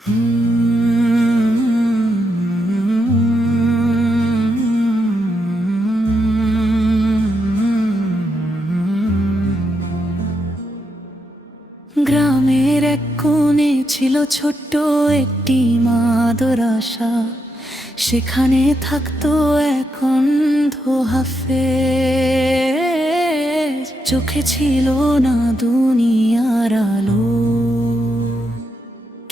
গ্রামের এক কোণে ছিল ছোট্ট একটি মাদ্রাসা। সেখানে থাকতো এক অন্ধ হাফেজ। চোখে ছিল না দুনিয়ার আলো,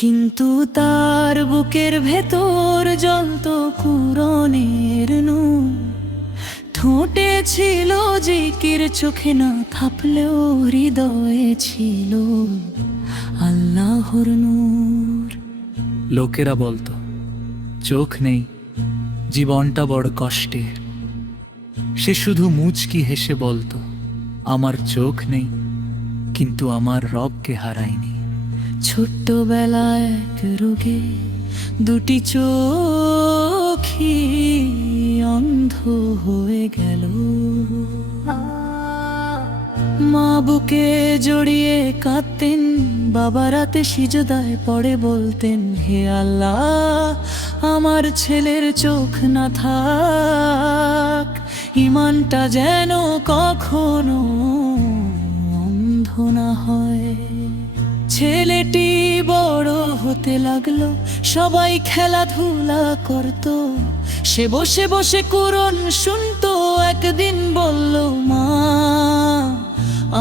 কিন্তু তার বুকের ভেতর জ্বলতো কুরআনের নূর। ঠোঁটে ছিল জিকির, চোখে না থাকলেও হৃদয়ে ছিল আল্লাহর নূর। লোকেরা বলতো চোখ নেই, জীবনটা বড় কষ্টের। সে শুধু মুচকি হেসে বলতো, আমার চোখ নেই, কিন্তু আমার রবকে হারাইনি। ছোট্টবেলায় এক রোগে দুটি চোখই অন্ধ হয়ে গেল। মা বুকে জড়িয়ে কাঁদতেন, বাবা রাতে সিজদায় পড়ে বলতেন, হে আল্লাহ আমার ছেলের চোখ না থাক, ইমানটা যেন কখনো অন্ধ না হয়। ছেলেটি বড় হতে লাগলো, সবাই খেলাধুলা করত, সে বসে বসে কুরআন শুনতো। একদিন বলল, মা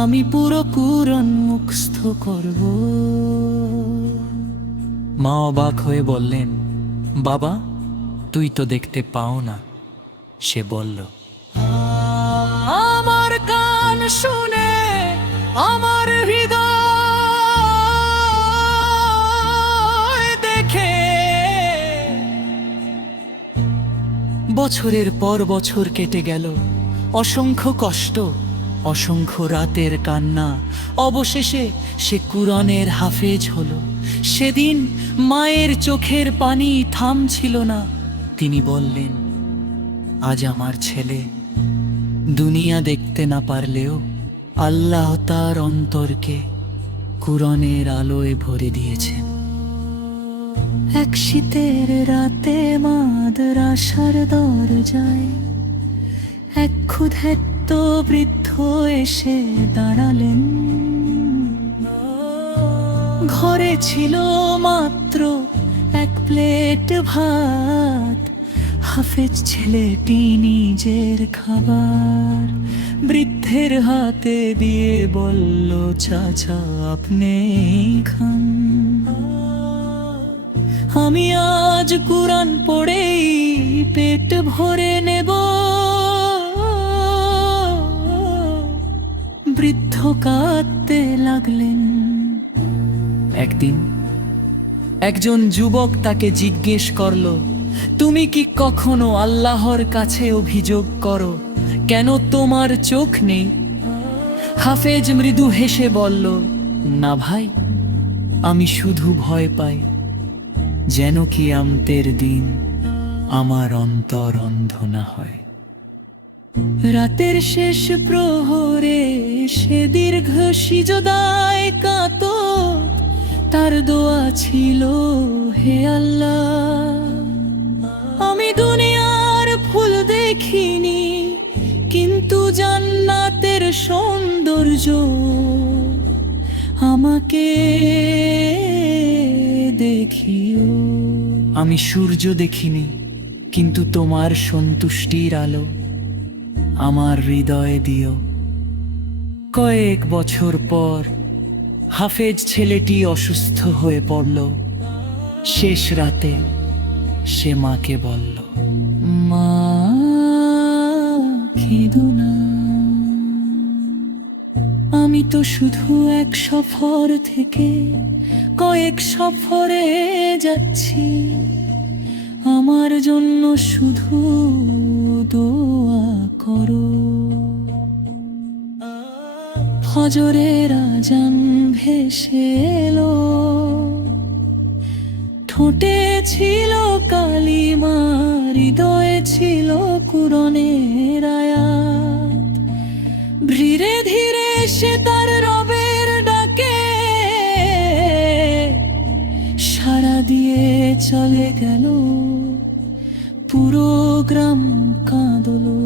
আমি পুরো কুরআন মুখস্থ করব। মা অবাক হয়ে বললেন, বাবা তুই তো দেখতে পাও না। সে বলল, আমার কান শুনে, আমার হৃদয় দেখে। বছরের পর বছর কেটে গেল, অসংখ্য কষ্ট, অসংখ্য রাতের কান্না। অবশেষে সে কুরআনের হাফেজ হলো। সেদিন মায়ের চোখের পানি থামছিল না। তিনি বললেন, আজ আমার ছেলে দুনিয়া দেখতে না পারলেও আল্লাহ তার অন্তরকে কুরআনের আলোয় ভরে দিয়েছেন। এক শীতের রাতে মাদ্রাসার দরজায় এক ক্ষুধার্ত বৃদ্ধ এসে দাঁড়ালেন। ঘরে ছিল মাত্র এক প্লেট ভাত। হাফেজ ছেলেটি নিজের খাবার বৃদ্ধের হাতে দিয়ে বলল, চাচা আপনি খান, আমি আজ কুরআন পড়েই পেট ভরে নেব। বৃদ্ধ কাঁদতে লাগলেন। একদিন একজন যুবক তাকে জিজ্ঞেস করলো, তুমি কি কখনো আল্লাহর কাছে অভিযোগ করো কেন তোমার চোখ নেই? হাফেজ মৃদু হেসে বলল, না ভাই, আমি শুধু ভয় পাই যেন কিয়ামতের দিন আমার অন্তর অন্ধ না হয়। রাতের শেষ প্রহরে সে দীর্ঘ সিজদায় কাঁদতো। তার দোয়া ছিল, হে আল্লাহ আমি দুনিয়ার ফুল দেখিনি, কিন্তু জান্নাতের সৌন্দর্য আমাকে দেখিও। আমি সূর্য দেখিনি, কিন্তু তোমার সন্তুষ্টির আলো আমার হৃদয়ে দিও। কয়েক বছর পর হাফেজ ছেলেটি অসুস্থ হয়ে পড়ল। শেষ রাতে সে মাকে বলল, মা কেঁদো না, আমি তো শুধু এক সফর থেকে কয়েক সফরে যাচ্ছি, আমার জন্য শুধু দোয়া করো। ফজরের আজান ভেসে এলো, ঠোঁটে ছিল কালিমা, হৃদয়ে ছিল কুরআনের আয়াত। ধীরে ধীরে সে তার রবের ডাকে সাড়া দিয়ে চলে গেল, পুরো গ্রাম কাঁদলো।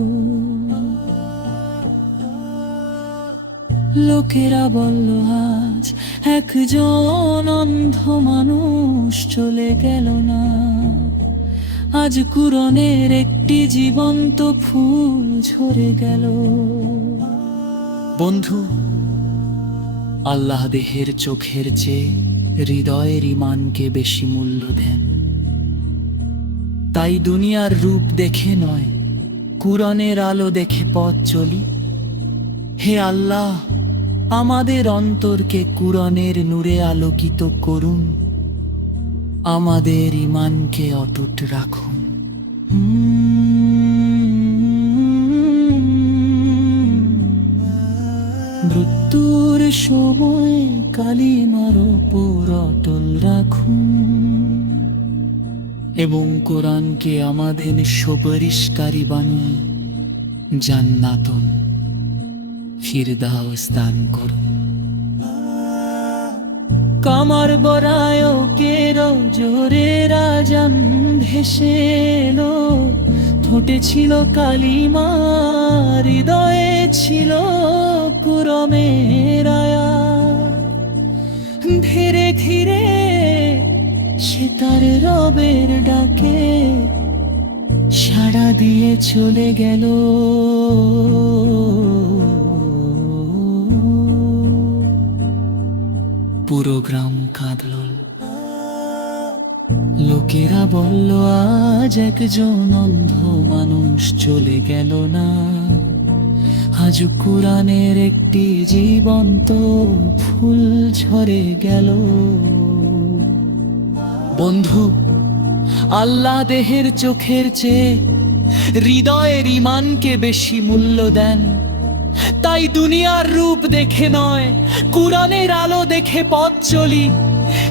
লোকেরা বলল আজ একজন অন্ধ মানুষ চলে গেল না, আজ কুরনের একটি জীবন্ত ফুল ঝরে গেল। বন্ধু, আল্লাহ দেহের চোখের চেয়ে হৃদয়ের ইমানকে বেশি মূল্য দেন। তাই দুনিয়ার রূপ দেখে নয়, কুরআনের আলো দেখে পথ চলি। হে আল্লাহ, আমাদের অন্তরকে কুরআনের নূরে আলোকিত করুন, আমাদের ইমানকে অটুট রাখুন। মৃত্যুর সময় কালিমার ওপর অটল রাখুন, এবং কোরআনকে আমাদের সুপারিশকারী বানুন, জান্নাতুন ফিরদাউস দান করুন। কামার বরায়কের জোরে রাজান ভেসে এলো, ঠোঁটে ছিল কালিমা, হৃদয়ে ছিল কুরআনের আয়াত। ধীরে ধীরে সে তার রবের ডাকে সাড়া দিয়ে চলে গেল। পুরো গ্রাম কাঁদল। লোকেরা বলল আজ একজন অন্ধ মানুষ চলে গেল না, আজ কুরআনের একটি জীবন্ত ফুল ঝরে গেল। বন্ধু, আল্লাহ দেহের চোখের চেয়ে হৃদয়ের ইমানকে বেশি মূল্য দেন। তাই দুনিয়ার রূপ দেখে নয়, কুরআনের আলো দেখে পথ চলি।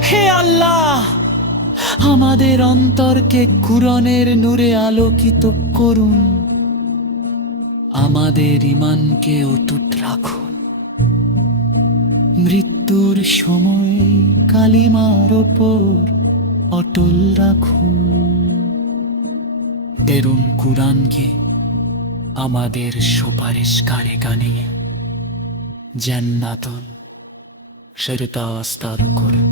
হে আল্লাহ, আমাদের অন্তরকে কুরআনের নূরে আলোকিত করুন, আমাদের ইমানকে অটুট রাখুন। মৃত্যুর সময় কালিমার ওপর অটল রাখুন। তেরুন কুরআনকে আমাদের সুপারিশকারী বানিয়ে জান্নাতুন ফিরদাউস দান করুন।